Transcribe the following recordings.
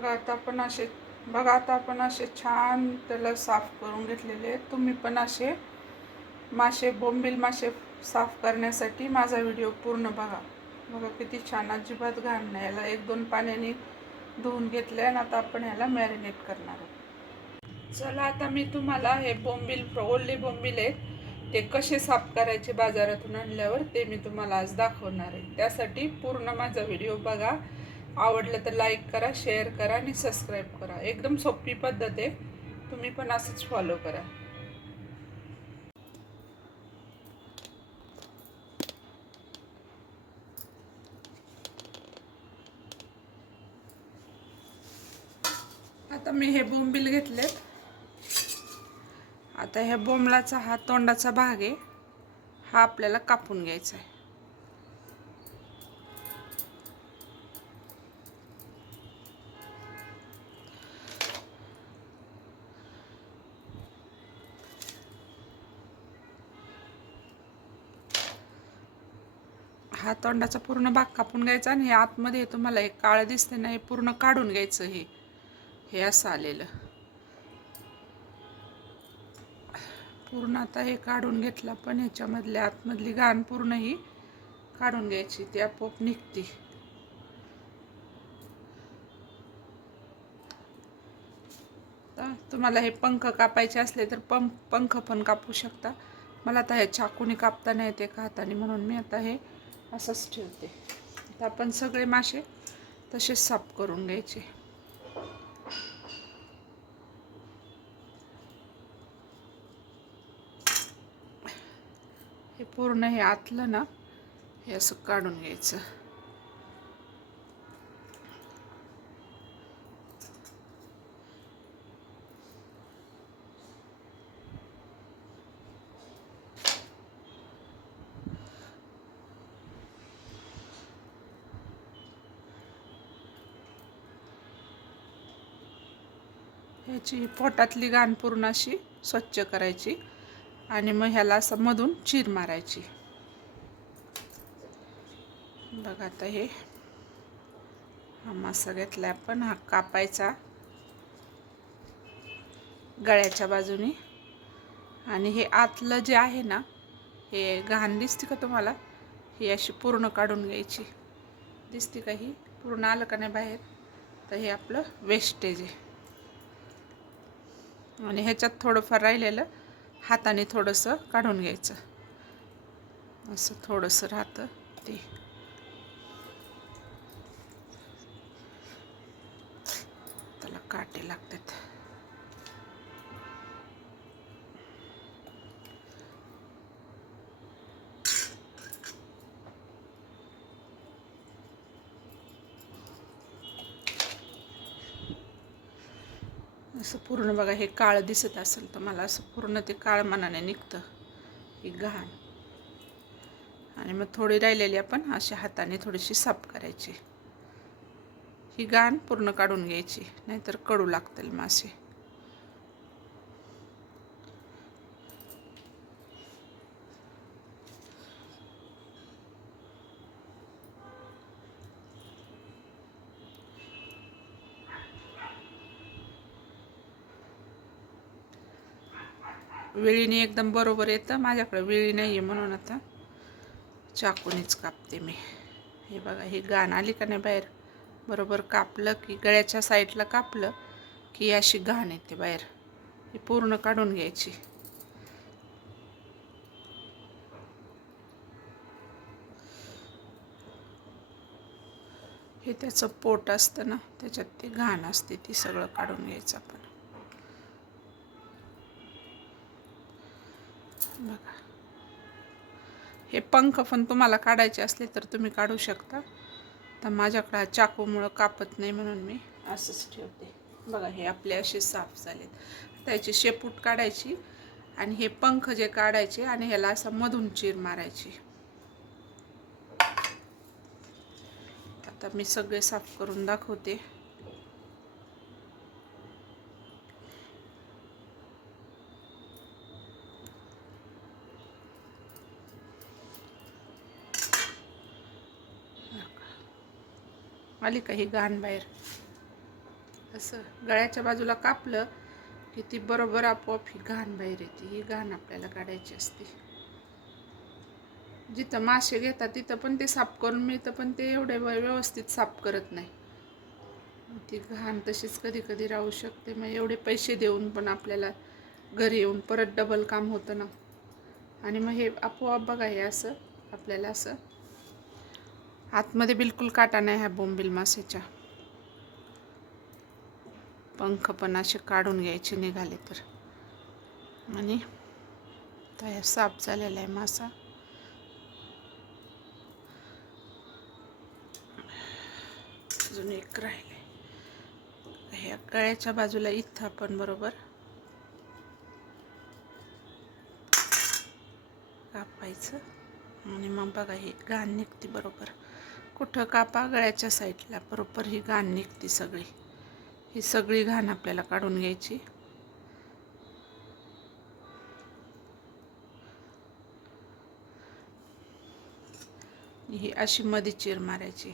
बघा आता आपण असे छान त्याला साफ करून घेतलेले आहेत. तुम्ही पण असे बोंबील मासे साफ करण्यासाठी माझा व्हिडिओ पूर्ण बघा. बघा किती छान, अजिबात घाण नाही. याला 1-2 पाण्याने धुवून घेतले आणि आता आपण याला मॅरिनेट करणार आहोत. चला, आता मी तुम्हाला हे ओले बोंबील आहेत ते कसे साफ करायचे बाजारातून आणल्यावर ते मी तुम्हाला आज दाखवणार आहे. त्यासाठी पूर्ण माझा व्हिडिओ बघा. आवडलं तर लाईक करा, शेअर करा आणि सबस्क्राईब करा. एकदम सोपी पद्धत आहे, तुम्ही पण असंच फॉलो करा. आता मी हे बोंबील घेतलेत. आता ह्या बोंबलाचा हा तोंडाचा भाग आहे, हा आपल्याला कापून घ्यायचा आहे. हा तोंडाचा पूर्ण भाग कापून घ्यायचा आणि हे आतमध्ये तुम्हाला एक काळं दिसते ना, हे पूर्ण काढून घ्यायचं. हे असं आलेलं पूर्ण आता हे काढून घेतलं, पण ह्याच्यामधल्या आतमधली घाण पूर्ण ही काढून घ्यायची, ती आपोआप निघते. तुम्हाला हे पंख कापायचे असले तर पंख पण कापू शकता. मला आता हे चाकूने कापता नाही येते का हाताने, म्हणून मी आता हे असंच ठेवते. आता आपण सगळे मासे तसेच साफ करून घ्यायचे. हे पूर्ण हे आतलं ना, हे असं काढून घ्यायचं. ह्याची पोटातली घाण पूर्ण अशी स्वच्छ करायची आणि मग ह्याला असं मधून चीर मारायची. बघा आता हे हा मासा घेतला आपण, हा कापायचा गळ्याच्या बाजूने आणि हे आतलं जे आहे ना, हे घाण दिसते का तुम्हाला, ही अशी पूर्ण काढून घ्यायची. दिसते का, ही पूर्ण आलं का नाही बाहेर, तर हे आपलं वेस्टेज आहे. आणि ह्याच्यात थोडंफार राहिलेलं हाताने थोडंसं काढून घ्यायचं. असं थोडंसं राहतं ते. त्याला काटे लागतात. असं पूर्ण बघा, हे काळं दिसत असेल तर मला असं पूर्ण ते काळं मनाने निघतं, ही घाण. आणि मग थोडी राहिलेली आपण अशा हाताने थोडीशी साफ करायची. ही घाण पूर्ण काढून घ्यायची, नाहीतर कडू लागतील मासे. वेळीने एकदम बरोबर येतं, माझ्याकडे वेळी नाही आहे म्हणून आता चाकूनीच कापते मी. हे बघा, ही घाण आली का नाही बाहेर, बरोबर कापलं की गळ्याच्या साईडला कापलं की अशी घाण येते बाहेर. ही पूर्ण काढून घ्यायची. हे त्याचं पोट असतं ना, त्याच्यात ती घाण असते, ती सगळं काढून घ्यायचं आपण. बघा, हे पंख पण तुम्हाला काढायचे असले तर तुम्ही काढू शकता. तर माझ्याकडं चाकूमुळं कापत नाही म्हणून मी असंच ठेवते. बघा, हे आपले असे साफ झालेत. आता याची शेपूट काढायची आणि हे पंख जे काढायचे आणि ह्याला असं मधून चीर मारायची. आता मी सगळे साफ करून दाखवते. आली का ही घाण बाहेर. असं गळ्याच्या बाजूला कापलं की ती बरोबर आपोआप ही घाण बाहेर येते. ही घाण आपल्याला काढायची असते. जिथं मासे घेतात तिथं पण ते साफ करून मिळतं, पण ते एवढे व्यवस्थित साफ करत नाही. ती घाण तशीच कधी कधी राहू शकते. मग एवढे पैसे देऊन पण आपल्याला घरी येऊन परत डबल काम होतं ना. आणि मग हे आपोआप बघा, हे असं आपल्याला असं आतमध्ये बिलकुल काटा नाही ह्या बोंबील मासेच्या. पंख पण असे काढून घ्यायचे निघाले तर. आणि तर साफ झालेला आहे मासा. अजून एक राहिले. ह्या गळ्याच्या बाजूला इथं आपण बरोबर कापायचं. आणि मग बघा ही घाण निघते बरोबर. कुठं कापा, गळ्याच्या साईडला बरोबर ही घाण निघते सगळी. ही सगळी घाण आपल्याला काढून घ्यायची. ही अशी मध्ये चीर मारायची.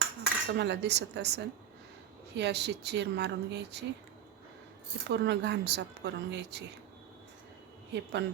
आता मला दिसत असेल, ही अशी चीर मारून घ्यायची. ही पूर्ण घाण साफ करून घ्यायची. हे पण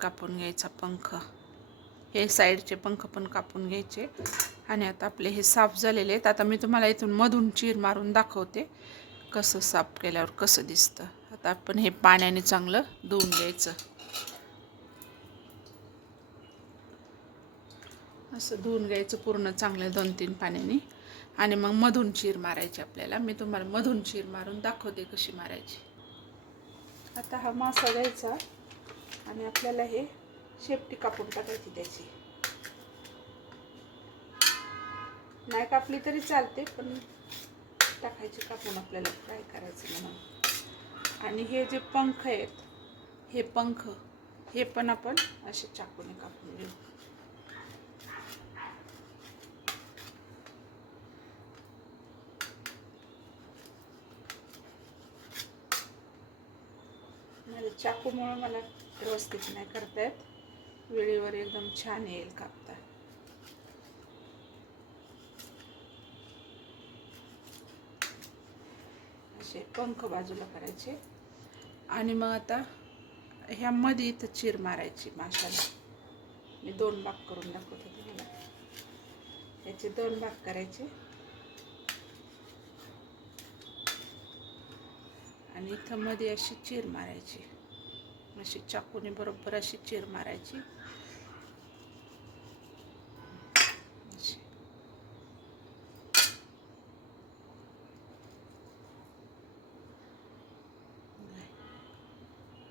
कापून घ्यायचा पंख. हे साईडचे पंख पण कापून घ्यायचे. आणि आता आपले हे साफ झालेले आहेत. आता मी तुम्हाला इथून मधून चीर मारून दाखवते कसं साफ केल्यावर कसं दिसतं. आता आपण हे पाण्याने चांगलं धुवून घ्यायचं. असं धुवून घ्यायचं पूर्ण चांगलं 2-3 पाण्याने. आणि मग मधून चीर मारायची आपल्याला. मी तुम्हाला मधून चीर मारून दाखवते कशी मारायची. आता हा मासा घ्यायचा आणि आपल्याला हे शेपटी कापून टाकायची त्याची. नाही कापली तरी चालते, पण टाकायची कापून आपल्याला फ्राय करायचं म्हणून. आणि हे जे पंख आहेत, हे पंख हे पण आपण असे चाकूने कापून घेऊ. माझ्या चाकूमुळे मला व्यवस्थित नाही करता येत. वेळेवर एकदम छान येईल कापता. असे पंख बाजूला करायचे. आणि मग आता ह्यामध्ये इथं चीर मारायची माशाला. मी 2 भाग करून दाखवते तुम्हाला. याचे 2 भाग करायचे. आणि इथं मध्ये अशी चीर मारायची. अशी चाकूने बरोबर अशी चीर मारायची.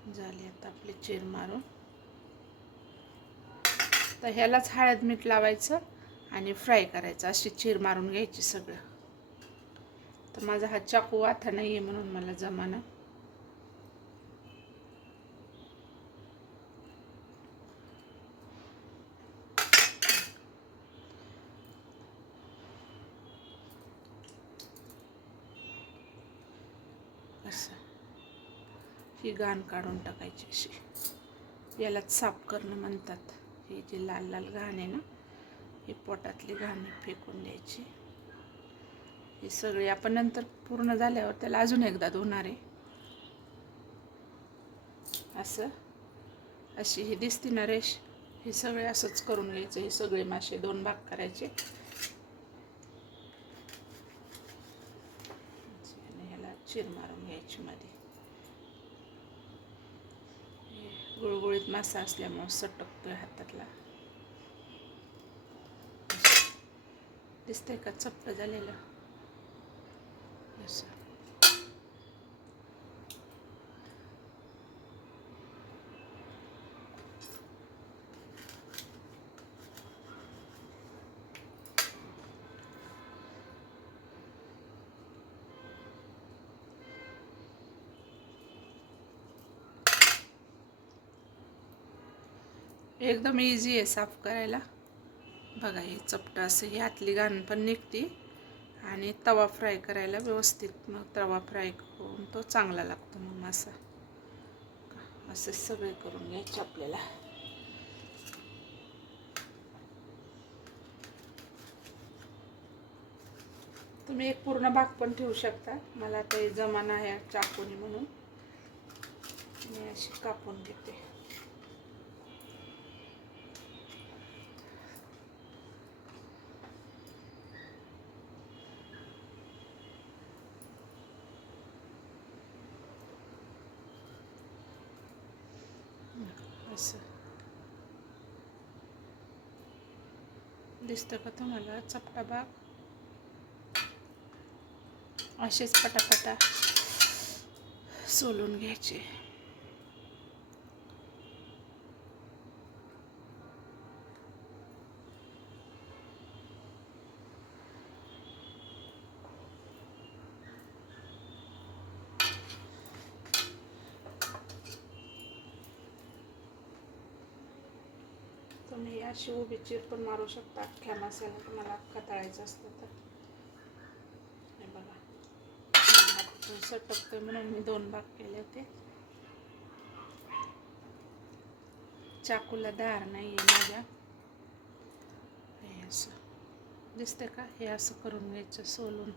झाले आता आपले चीर मारून. तर ह्यालाच हळद मीठ लावायचं आणि फ्राय करायचं. अशी चीर मारून घ्यायची सगळं. तर माझा हा चाकू वाथा नाही आहे म्हणून मला जमाना. असं ही घाण काढून टाकायची अशी. यालाच साफ करणं म्हणतात. ही जी लाल लाल घाण आहे ना, ही पोटातली घाण फेकून द्यायची. हे सगळे आपण नंतर पूर्ण झाल्यावर त्याला अजून एकदा धुणार आहे. असं अशी ही दिसती ना रेष, हे सगळे असंच करून घ्यायचं. हे सगळे मासे 2 भाग करायचे. आणि ह्याला चीर मारून घ्यायची मध्ये. गुळगुळीत मासा असल्यामुळे सटकतोय हातातला. दिसतंय का चपट झालेलं असं. एकदम इझी आहे साफ करायला. बघा हे चपट असं, ही आतली घाण पण निघते. आणि तवा फ्राय करायला व्यवस्थित, मग तवा फ्राय करून तो चांगला लागतो मग मासा. असे सगळे करून घ्यायचे आपल्याला. तुम्ही एक पूर्ण भाग पण ठेवू शकता. मला ते जमाना आहे चाकूनी म्हणून मी अशी कापून घेते. असं दिसतं का तुम्हाला चपटा भाग? असेच पटापटा सोलून घ्यायचे. तुम्ही अशी उभी चीर पण मारू शकता. अख्ख्या मसाला तुम्हाला अख्खा तळायचा असतं तर. हे बघा हातातून सटकतोय म्हणून मी 2 भाग केले होते. चाकूला धार नाही आहे माझ्या. हे असं दिसतंय का? हे असं करून घ्यायचं सोलून.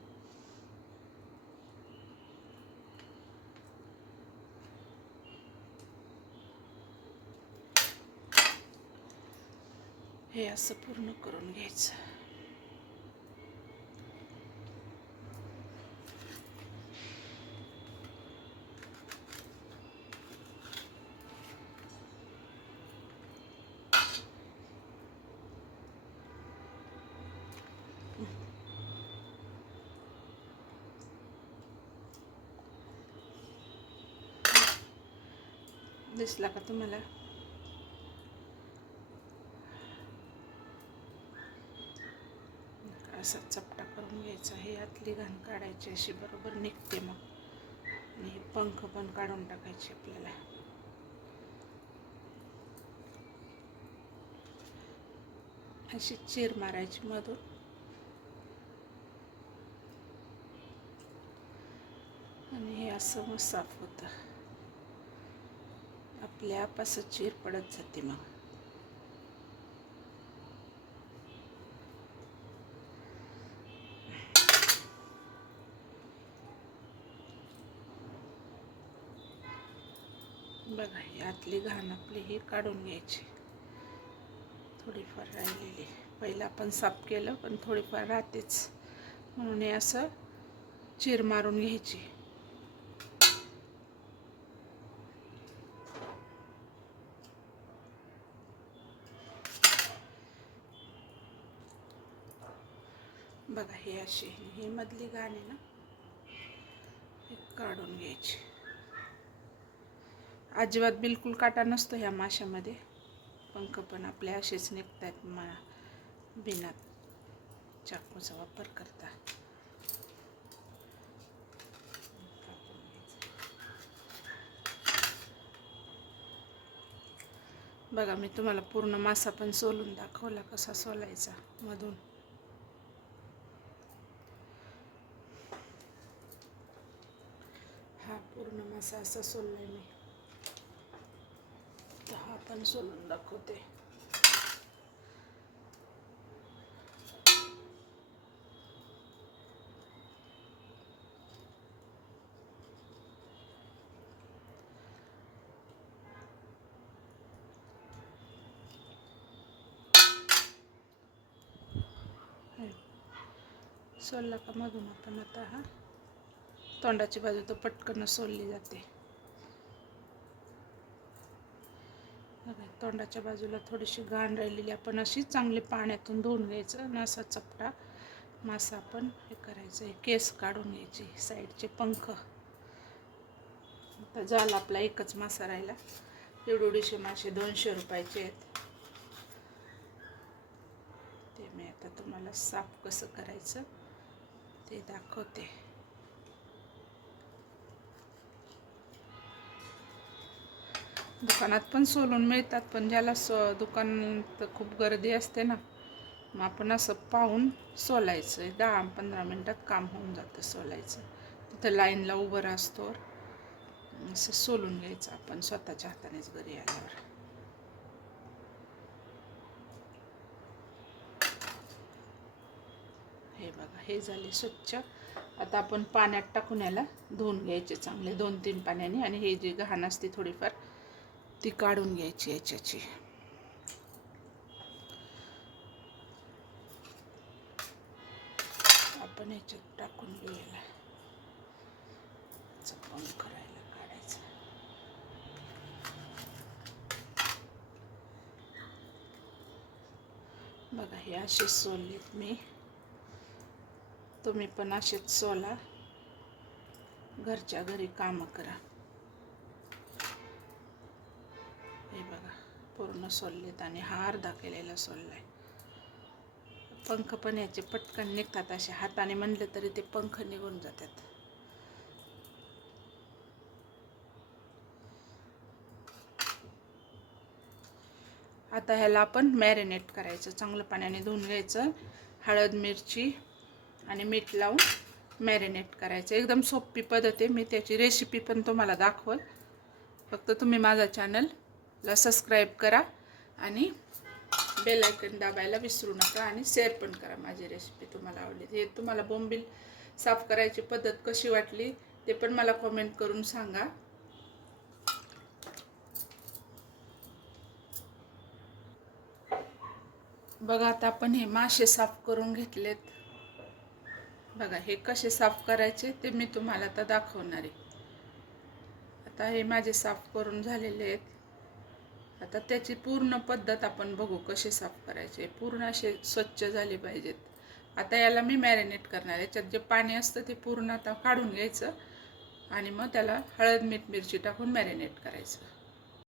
हे असं पूर्ण करून घ्यायचं. दिसला का तुम्हाला? असा चपटा करून घ्यायचा. हे आतली घाण काढायची, अशी बरोबर निघते मग. आणि हे पंख पण काढून टाकायचे आपल्याला. अशी चीर मारायची मधून. आणि हे असं मग साफ होतं. आपल्या आप असं चीर पडत जाते मग. बघा ही आतली घाण आपली ही काढून घ्यायची. थोडीफार राहिलेली पहिला आपण साफ केलं पण थोडीफार राहतेच, म्हणून हे असं चीर मारून घ्यायची. बघा हे अशी ही मधली घाण आहे ना, हे काढून घ्यायची. अजिबात बिलकुल काटा नसतो ह्या माशामध्ये. पंख पण आपले असेच निघतात बिना चाकूचा वापर करता. बघा मी तुम्हाला पूर्ण मासा पण सोलून दाखवला कसा सोलायचा मधून. हा पूर्ण मासा असा सोललाय मी. तर हा पण सोलून दाखवते. सोलला का मधून आपण आता हा तोंडाची बाजू तर पटकन सोलली जाते. तोंडाच्या बाजूला थोडीशी घाण राहिलेली आपण अशी चांगली पाण्यातून धुवून घ्यायचं आणि असा चपटा मासा आपण हे करायचं. हे केस काढून घ्यायचे, साईडचे पंख. आता झाला आपला एकच मासा राहिला. एवढे मासे 200 रुपयाचे आहेत. ते मी आता तुम्हाला साफ कसं करायचं ते दाखवते. दुकानात पण सोलून मिळतात, पण ज्याला दुकानात खूप गर्दी असते ना, मग आपण असं पाहून सोलायचं. 10-15 मिनटात काम होऊन जातं सोलायचं. तिथं लाईनला उभं असतो, असं सोलून घ्यायचं आपण स्वतःच्या हातानेच घरी आल्यावर. हे बघा हे झाले स्वच्छ. आता आपण पाण्यात टाकून याला धुवून घ्यायचे चांगले 2-3 पाण्याने, आणि हे जी घाण असते थोडीफार ती काढून घ्यायची याच्याची. आपण याच्यात टाकून घेऊया, पंख राहिला काढायचा. बघा हे असे सोललेत मी, तुम्ही पण असेच सोला, घरच्या घरी कामं करा. हे बघा पूर्ण सोललेत, आणि हा अर्धा केलेला सोललाय. पंख पण याचे पटकन निघतात, असे हाताने म्हणलं तरी ते पंख निघून जातात. आता ह्याला आपण मॅरिनेट करायचं, चांगलं पाण्याने धुवून घ्यायचं, हळद मिरची आणि मीठ लावून मॅरिनेट करायचं. एकदम सोपी पद्धत आहे, मी त्याची रेसिपी पण तुम्हाला दाखवल. फक्त तुम्ही माझा चॅनलला सबस्क्राईब करा आणि बेल आयकन दाबायला विसरू नका, आणि शेअर पण करा माझी रेसिपी तुम्हाला आवडली. हे तुम्हाला बोंबील साफ करायची पद्धत कशी वाटली ते पण मला कमेंट करून सांगा. बघा आता आपण हे मासे साफ करून घेतलेत. बघा हे कसे साफ करायचे ते मी तुम्हाला आता दाखवणार आहे. आता हे माझे साफ करून झालेले आहेत. आता त्याची पूर्ण पद्धत आपण बघू कसे साफ करायचे. पूर्ण असे स्वच्छ झाले पाहिजेत. आता याला मी मॅरिनेट करणार आहे. याच्यात जे पाणी असतं ते पूर्ण आता काढून घ्यायचं, आणि मग त्याला हळद मीठ मिरची टाकून मॅरिनेट करायचं.